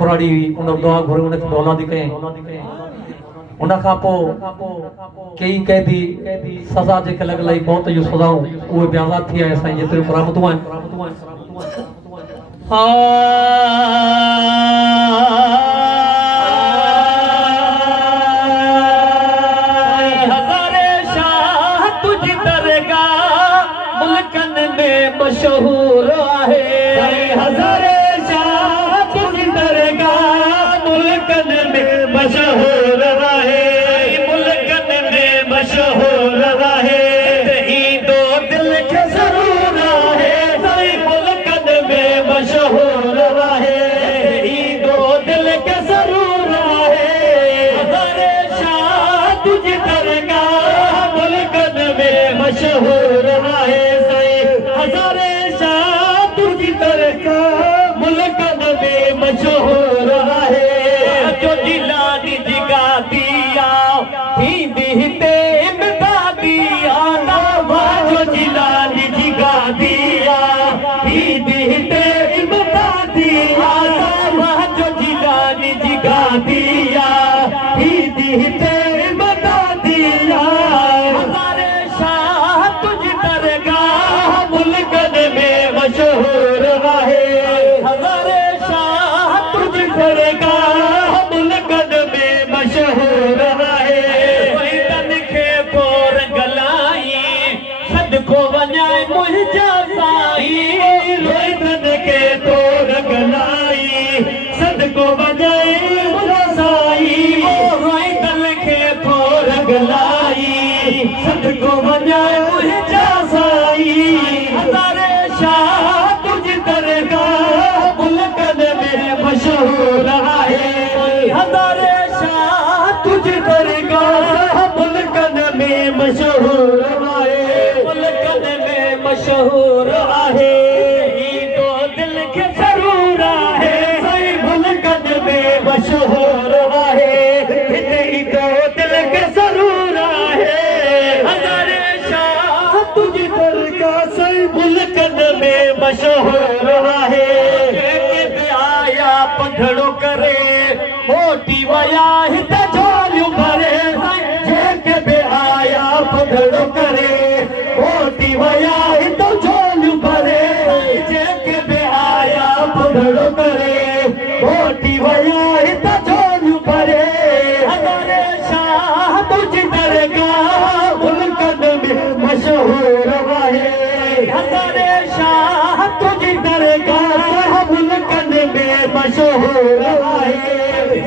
कुराड़ी उन दुआ घुरे उन औलाद कई उन खां पोइ कई कैदी सज़ा जेके लॻल आई मौत जूं सज़ाऊं उहे बि आज़ाद थी आया साईं जेतिरियूं करामतूं आहिनि मशहूर आहे हज़ारे शाह तुझी दरगाह मुल्कन में मशहूर आहे मुल्कन में मशहूर आहे ईंदो दिल खे ज़रूर आहे साईं मुल्कन में मशहूर आहे ईंदो दिल खे ज़रूर आहे हज़ारे शाह तुझी दरगाह मुल्कन में मशहूर आहे हज़ारे शाह तुझी दरगाह मुल्कन में मशहूर आहे जो जिलानी जी गादिया थींदी हिते इमदादिया नावा जो जिलानी जी गादिया थींदी हिते इमदादिया नावा जो जिलानी जी गादिया थींदी हिते इमदादिया हज़ारे शाह तुझी दरगाह मुल्कन में मशहूर आहे हज़ारे शाह तुझी दरगाह मुल्कन में मशहूर आहे वैदन खे तोर गलाई सदको वञाए मुंहिंजा साईं वैदन खे तोर गलाई सदको वञाए मुंहिंजा साईं वैदन खे तोर गलाई सदको वञाए मुंहिंजा साईं हज़ारे शाह तुझी दरगाह मुल्कन में मशहूर आहे हज़ारे शाह तुझी दरगाह मुल्कन में मशहूर आहे मुल्कन में मशहूर आहे ईंदो दिल खे ज़रूर आहे साईं मुल्कन में मशहूर आहे हिते ईंदो दिल खे ज़रूर आहे हज़ारे शाह तुझी दरगाह साईं मुल्कन में मशहूर आहे जेके आया पंधड़ो करे मोटी वया हिते झोलियूं भरे जेके बि आया पंधड़ो करे मोटी वया हिते झोलियूं भरे जेके बि आया पंधड़ो करे मोटी वया हिते झोलियूं भरे हज़ारे शाह तुझी दरगाह मुल्कन में मशहूर आहे हज़ारे शाह तुझी दरगाह मुल्कन में मशहूर आहे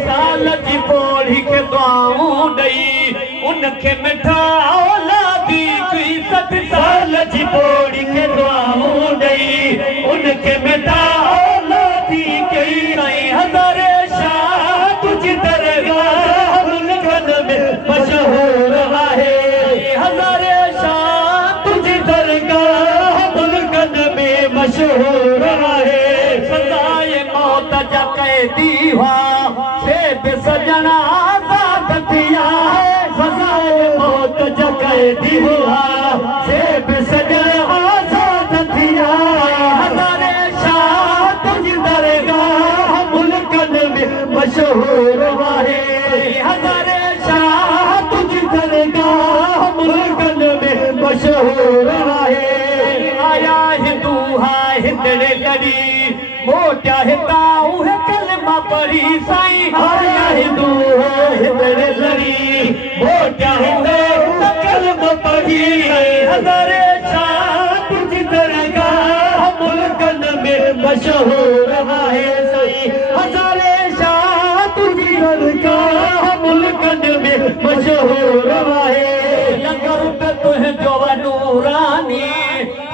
साल जी पोड़ी खे दुआऊं ॾेई उनखे मिठा औलादी कई 7 साल जी पोड़ी खे दुआऊं ॾेई उनखे मिठा औलादी कई हज़ारे शाह तुझी दरगाह मुल्कन में मशहूर आहे हज़ारे शाह तुझी दरगाह मुल्कन में मशहूर आहे सदाए मौत जा कैदी हुआ शेब सजना आज़ाद थिया सदाए मौत जा कैदी हुआ शेब सजना आज़ाद थिया हज़ारे शाह तुझी दरगाह मुल्कन में मशहूर आहे हज़ारे शाह तुझी दरगाह मुल्कन में मशहूर आहे आया हिंदू हा हिंदड़े लड़ी मोटिया हिता उहे कलमा पढ़ी साईं आया हिंदू हा हिंदड़े लड़ी मोटिया हिते कलमा पढ़ी हज़ारे शाह तुझी दरगाह मुल्कन में मशहूर आहे साईं हज़ारे शाह तुझी दरगाह मुल्कन में मशहूर आहे लंगर पे तुंहिंजो नूरानी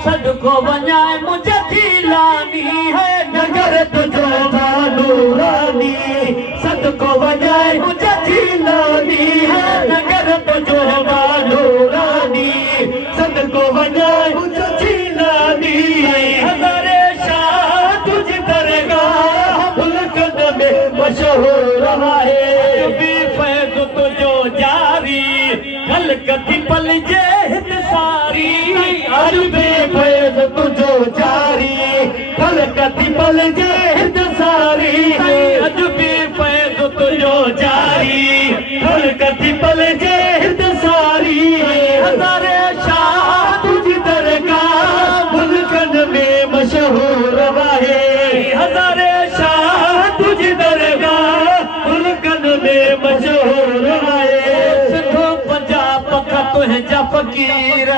सदको वञाए मुंहिंजा जिलानी है नगर तुझो नूरानी सदको वञाए मुंहिंजा जिलानी है नगर तुझो नूरानी सदको वञाए मुंहिंजा जिलानी हज़ारे शाह तुझी दरगाह मुल्कन में मशहूर आहे फैज़ तुझो जारी खलकती पल जे हित सारी अरबे फैज़ तुझो जारी खलकती पल जे हित सारी पल जे हित सारी हज़ारे शाह तुझी दरगाह मुल्कन में मशहूर आहे हज़ारे शाह तुझी दरगाह मुल्कन में मशहूर आहे सिंधो पंजाब का तुंहिंजा फ़कीर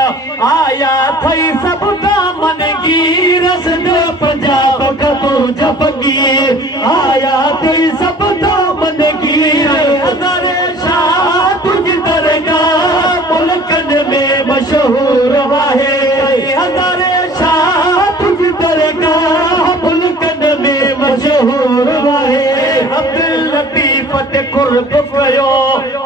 आया थई सब दामन गिर सिंधो पंजाब का तुंहिंजा फ़कीर आया थई सब दामन गिर हज़ारे शाह तुझी दरगाह मुल्कन में मशहूर आहे हज़ारे शाह तुझी दरगाह मुल्कन में मशहूर आहे अब्दुल लतीफ़ ते क़ुर्ब कयो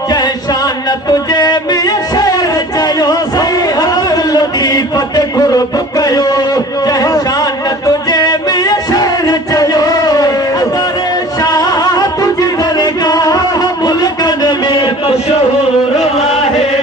जंहिं शान तुझे में शेर चयो सही अब्दुल लतीफ़ ते क़ुर्ब कयो जंहिं शान तुझे में शेर चयो हज़ारे शाह तुझी दरगाह मुल्कन में मशहूर आहे